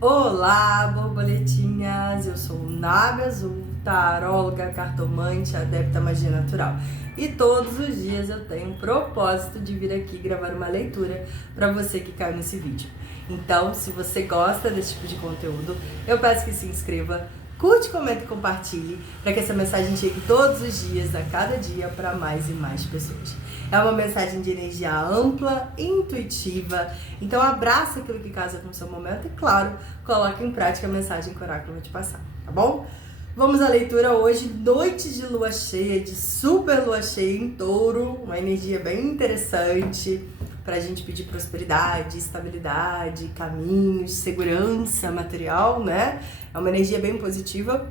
Olá, borboletinhas! Eu sou Nábia Azul, taróloga, cartomante, adepta à magia natural. E todos os dias eu tenho o propósito de vir aqui gravar uma leitura para você que caiu nesse vídeo. Então, se você gosta desse tipo de conteúdo, eu peço que se inscreva, curte, comenta e compartilhe para que essa mensagem chegue todos os dias, a cada dia, para mais e mais pessoas. É uma mensagem de energia ampla, intuitiva, então abraça aquilo que casa com o seu momento e, claro, coloque em prática a mensagem que o oráculo vai te passar, tá bom? Vamos à leitura hoje, noite de lua cheia, de super lua cheia em touro, uma energia bem interessante pra gente pedir prosperidade, estabilidade, caminhos, segurança material, né? É uma energia bem positiva,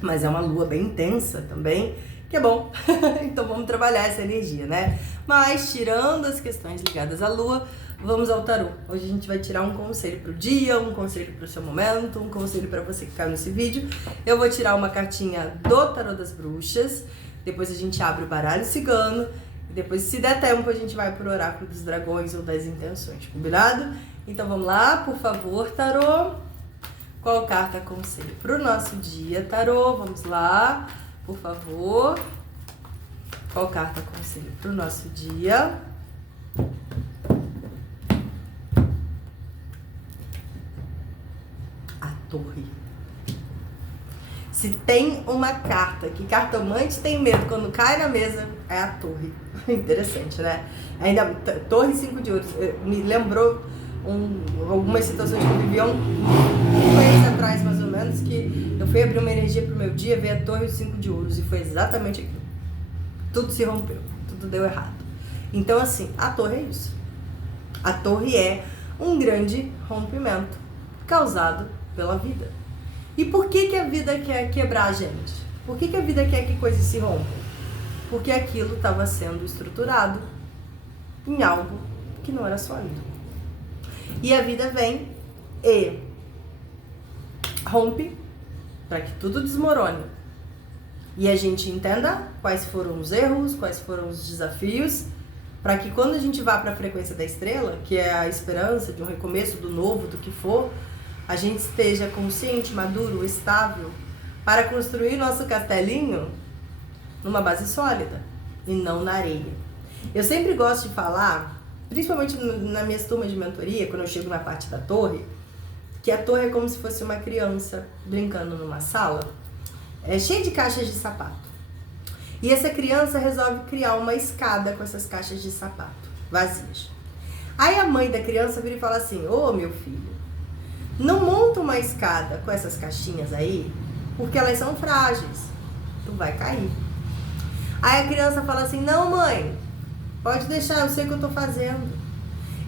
mas é uma lua bem intensa também, que é bom. Então vamos trabalhar essa energia, né? Mas tirando as questões ligadas à lua, vamos ao tarô. Hoje a gente vai tirar um conselho pro dia, um conselho pro seu momento, um conselho para você que caiu nesse vídeo. Eu vou tirar uma cartinha do tarô das bruxas, depois a gente abre o baralho cigano, e depois, se der tempo, a gente vai pro oráculo dos dragões ou das intenções, combinado? Então vamos lá, por favor, tarô. Qual carta conselho pro nosso dia, tarô? Vamos lá. Por favor, qual carta conselho para o nosso dia? A Torre. Se tem uma carta que cartomante tem medo quando cai na mesa, é a Torre. Interessante, né? Ainda Torre 5 de ouros. Me lembrou algumas situações que eu vivia um mês atrás, mais ou menos, que eu fui abrir uma energia pro meu dia, veio a Torre e 5 de ouros, e foi exatamente aquilo. Tudo se rompeu, tudo deu errado. Então, assim, a Torre é isso. A Torre é um grande rompimento causado pela vida. E por que a vida quer quebrar a gente? Por que a vida quer que coisas se rompam? Porque aquilo estava sendo estruturado em algo que não era sólido. E a vida vem e rompe para que tudo desmorone. E a gente entenda quais foram os erros, quais foram os desafios, para que quando a gente vá para a frequência da estrela, que é a esperança de um recomeço, do novo, do que for, a gente esteja consciente, maduro, estável, para construir nosso castelinho numa base sólida e não na areia. Eu sempre gosto de falar, principalmente nas minhas turmas de mentoria, quando eu chego na parte da torre, que a torre é como se fosse uma criança brincando numa sala, cheia de caixas de sapato. E essa criança resolve criar uma escada com essas caixas de sapato vazias. Aí a mãe da criança vira e fala assim: ô meu filho, não monta uma escada com essas caixinhas aí, porque elas são frágeis, tu vai cair. Aí a criança fala assim: não mãe, pode deixar, eu sei o que eu tô fazendo.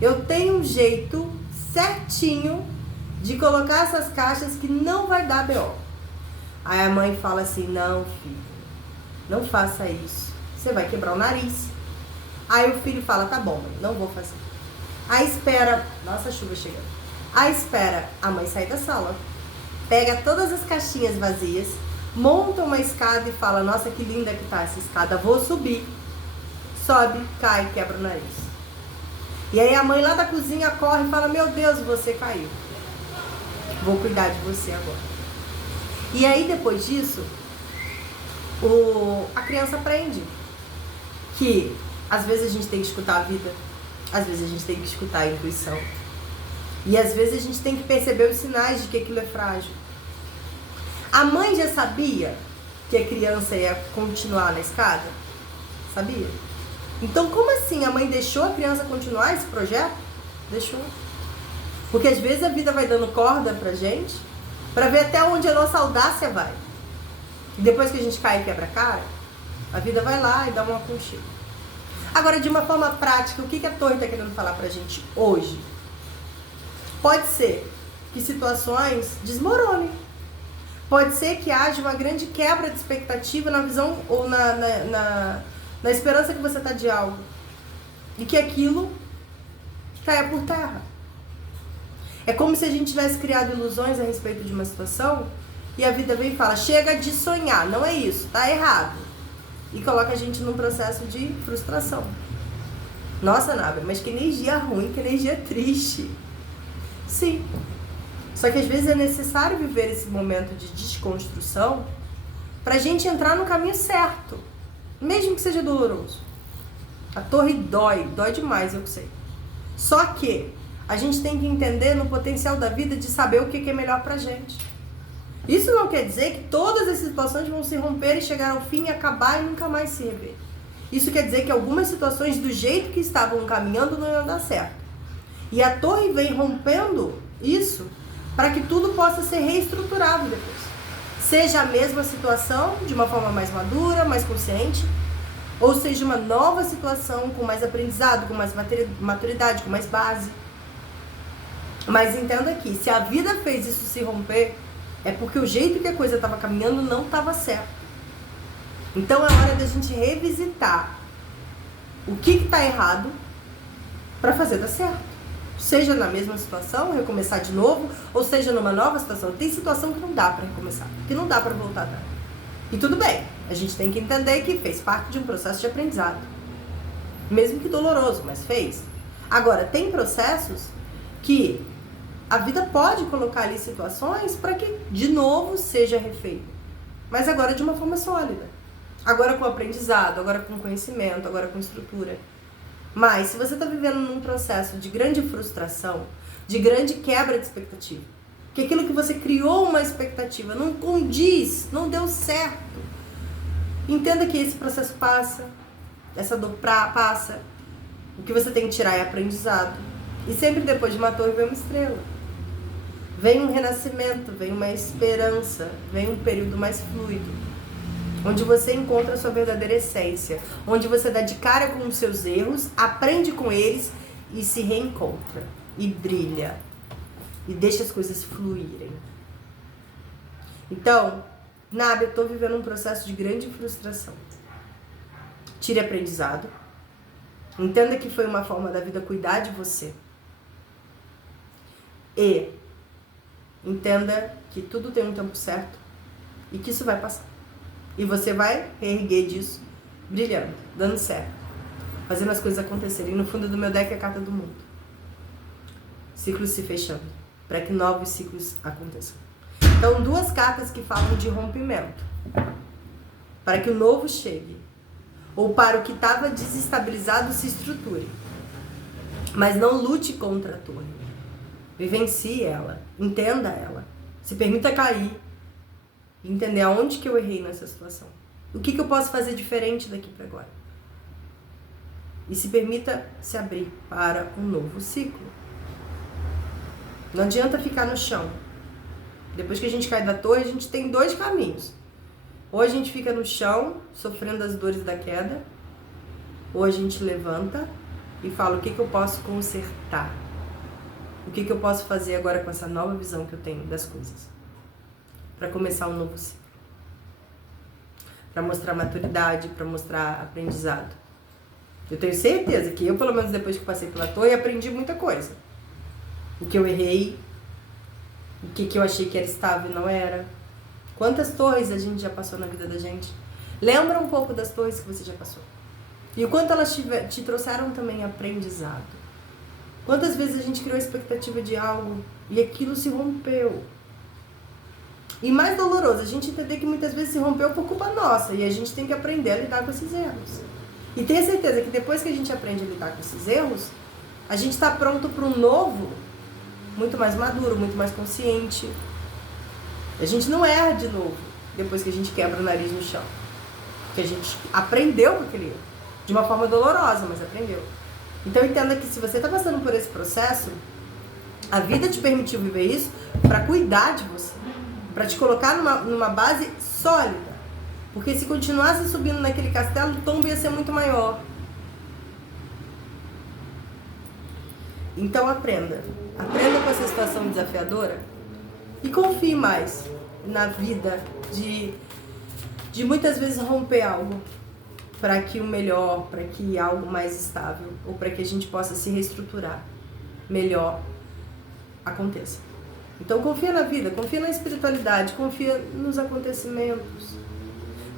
Eu tenho um jeito certinho de colocar essas caixas que não vai dar BO. Aí a mãe fala assim: não filho, não faça isso, você vai quebrar o nariz. Aí o filho fala: tá bom mãe, não vou fazer. Aí espera, nossa, a chuva chegando. Aí espera a mãe sair da sala, pega todas as caixinhas vazias, monta uma escada e fala: nossa, que linda que tá essa escada, vou subir. Sobe, cai, quebra o nariz. E aí a mãe lá da cozinha corre e fala: meu Deus, você caiu, vou cuidar de você agora. E aí depois disso, a criança aprende que às vezes a gente tem que escutar a vida, às vezes a gente tem que escutar a intuição, e às vezes a gente tem que perceber os sinais de que aquilo é frágil. A mãe já sabia que a criança ia continuar na escada? Sabia? Então como assim a mãe deixou a criança continuar esse projeto? Deixou. Porque às vezes a vida vai dando corda pra gente, pra ver até onde a nossa audácia vai. E depois que a gente cai e quebra a cara, a vida vai lá e dá um aconchego. Agora, de uma forma prática, o que a torre tá querendo falar pra gente hoje? Pode ser que situações desmoronem. Pode ser que haja uma grande quebra de expectativa na visão ou na esperança que você está de algo. E que aquilo caia por terra. É como se a gente tivesse criado ilusões a respeito de uma situação e a vida vem e fala: chega de sonhar, não é isso, tá errado. E coloca a gente num processo de frustração. Nossa, Nábia, mas que energia ruim, que energia triste. Sim, Só que às vezes é necessário viver esse momento de desconstrução pra gente entrar no caminho certo, mesmo que seja doloroso. A torre dói demais, eu sei. Só que a gente tem que entender no potencial da vida de saber o que é melhor pra gente. Isso não quer dizer que todas as situações vão se romper e chegar ao fim e acabar e nunca mais se rever. Isso quer dizer que algumas situações, do jeito que estavam caminhando, não iam dar certo. E a torre vem rompendo isso para que tudo possa ser reestruturado depois. Seja a mesma situação, de uma forma mais madura, mais consciente, ou seja uma nova situação com mais aprendizado, com mais maturidade, com mais base. Mas entenda aqui, se a vida fez isso se romper, é porque o jeito que a coisa estava caminhando não estava certo. Então é hora da gente revisitar o que está errado para fazer dar certo. Seja na mesma situação, recomeçar de novo, ou seja numa nova situação. Tem situação que não dá para recomeçar, que não dá para voltar atrás. E tudo bem, a gente tem que entender que fez parte de um processo de aprendizado. Mesmo que doloroso, mas fez. Agora, tem processos que a vida pode colocar ali situações para que de novo seja refeito. Mas agora de uma forma sólida. Agora com aprendizado, agora com conhecimento, agora com estrutura. Mas se você está vivendo num processo de grande frustração, de grande quebra de expectativa, que aquilo que você criou uma expectativa não condiz, não deu certo, entenda que esse processo passa, essa dor passa, o que você tem que tirar é aprendizado. E sempre depois de uma torre vem uma estrela. Vem um renascimento, vem uma esperança, vem um período mais fluido, onde você encontra a sua verdadeira essência, onde você dá de cara com os seus erros, aprende com eles e se reencontra, e brilha, e deixa as coisas fluírem. Então, Nábia, eu estou vivendo um processo de grande frustração. Tire aprendizado, entenda que foi uma forma da vida cuidar de você, e entenda que tudo tem um tempo certo, e que isso vai passar. E você vai reerguer disso, brilhando, dando certo, fazendo as coisas acontecerem. No fundo do meu deck é a carta do mundo. Ciclos se fechando, para que novos ciclos aconteçam. Então, duas cartas que falam de rompimento. Para que o novo chegue. Ou para o que estava desestabilizado se estruture. Mas não lute contra a torre. Vivencie ela, entenda ela. Se permita cair. Entender aonde que eu errei nessa situação. O que eu posso fazer diferente daqui para agora. E se permita se abrir para um novo ciclo. Não adianta ficar no chão. Depois que a gente cai da torre, a gente tem dois caminhos. Ou a gente fica no chão, sofrendo as dores da queda, ou a gente levanta e fala o que eu posso consertar. O que eu posso fazer agora com essa nova visão que eu tenho das coisas. Para começar um novo ciclo. Para mostrar maturidade, para mostrar aprendizado. Eu tenho certeza que eu, pelo menos depois que passei pela torre, aprendi muita coisa. O que eu errei, o que eu achei que era estável e não era. Quantas torres a gente já passou na vida da gente? Lembra um pouco das torres que você já passou. E o quanto elas te trouxeram também aprendizado. Quantas vezes a gente criou a expectativa de algo e aquilo se rompeu. E mais doloroso, a gente entender que muitas vezes se rompeu por culpa nossa. E a gente tem que aprender a lidar com esses erros. E tenha certeza que depois que a gente aprende a lidar com esses erros, a gente está pronto para um novo, muito mais maduro, muito mais consciente. A gente não erra de novo depois que a gente quebra o nariz no chão. Porque a gente aprendeu com aquele erro. De uma forma dolorosa, mas aprendeu. Então entenda que se você está passando por esse processo, a vida te permitiu viver isso para cuidar de você. Para te colocar numa base sólida. Porque se continuasse subindo naquele castelo, o tombo ia ser muito maior. Então aprenda. Aprenda com essa situação desafiadora e confie mais na vida de muitas vezes romper algo para que o melhor, para que algo mais estável ou para que a gente possa se reestruturar melhor aconteça. Então confia na vida, confia na espiritualidade, confia nos acontecimentos.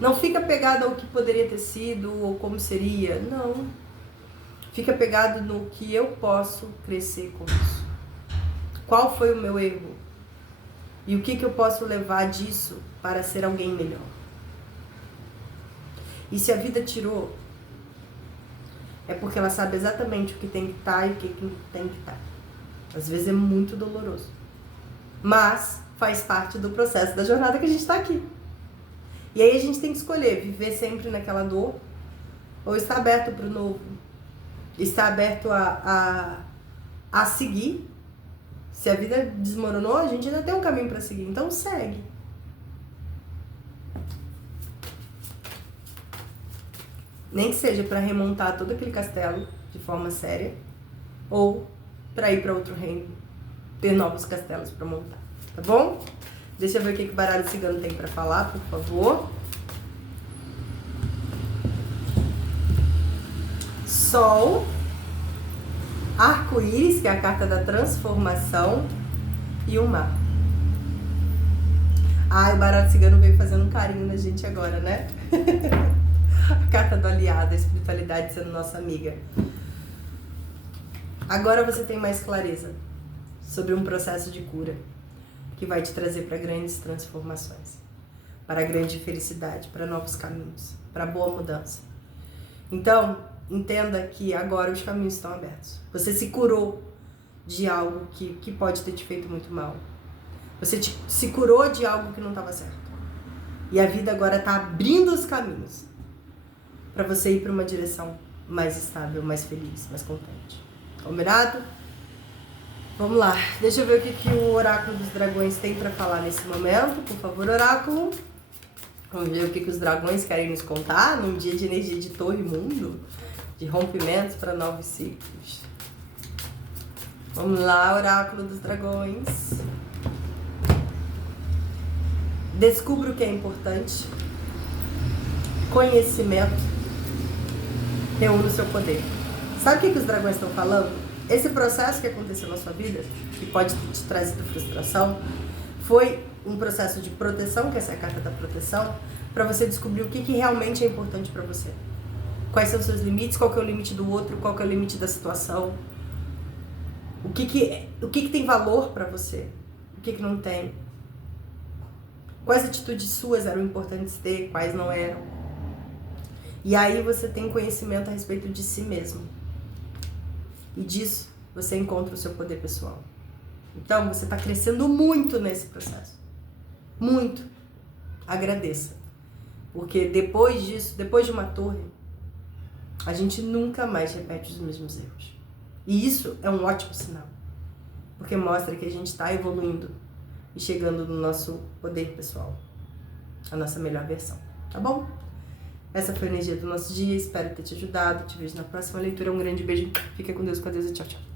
Não fica pegado ao que poderia ter sido ou como seria, não. Fica pegado no que eu posso crescer com isso. Qual foi o meu erro? E o que eu posso levar disso para ser alguém melhor? E se a vida tirou, é porque ela sabe exatamente o que tem que estar e o que tem que estar. Às vezes é muito doloroso. Mas faz parte do processo da jornada que a gente está aqui. E aí a gente tem que escolher viver sempre naquela dor ou estar aberto para o novo. Estar aberto a seguir. Se a vida desmoronou, a gente ainda tem um caminho para seguir. Então segue. Nem que seja para remontar todo aquele castelo de forma séria ou para ir para outro reino, ter novos castelos para montar, tá bom? Deixa eu ver o que o baralho cigano tem para falar, por favor. Sol, arco-íris, que é a carta da transformação, e o mar. O baralho cigano veio fazendo um carinho na gente agora, né? A carta do aliado, a espiritualidade sendo nossa amiga. Agora você tem mais clareza sobre um processo de cura que vai te trazer para grandes transformações, para grande felicidade, para novos caminhos, para boa mudança. Então, entenda que agora os caminhos estão abertos. Você se curou de algo que pode ter te feito muito mal. Você se curou de algo que não estava certo. E a vida agora está abrindo os caminhos para você ir para uma direção mais estável, mais feliz, mais contente. Combinado? Vamos lá. Deixa eu ver o que o oráculo dos dragões tem para falar nesse momento. Por favor, oráculo. Vamos ver o que os dragões querem nos contar num dia de energia de torre mundo, de rompimentos para novos ciclos. Vamos lá, oráculo dos dragões. Descubra o que é importante. Conhecimento. Reúna o seu poder. Sabe o que os dragões estão falando? Esse processo que aconteceu na sua vida, que pode ter te trazido frustração, foi um processo de proteção, que essa é a carta da proteção, para você descobrir o que realmente é importante para você. Quais são os seus limites, qual que é o limite do outro, qual que é o limite da situação. O que tem valor para você, o que não tem. Quais atitudes suas eram importantes ter, quais não eram. E aí você tem conhecimento a respeito de si mesmo. E disso você encontra o seu poder pessoal. Então você está crescendo muito nesse processo. Muito. Agradeça. Porque depois disso, depois de uma torre, a gente nunca mais repete os mesmos erros. E isso é um ótimo sinal. Porque mostra que a gente está evoluindo e chegando no nosso poder pessoal. A nossa melhor versão. Tá bom? Essa foi a energia do nosso dia, espero ter te ajudado. Te vejo na próxima leitura. Um grande beijo, fica com Deus e tchau, tchau.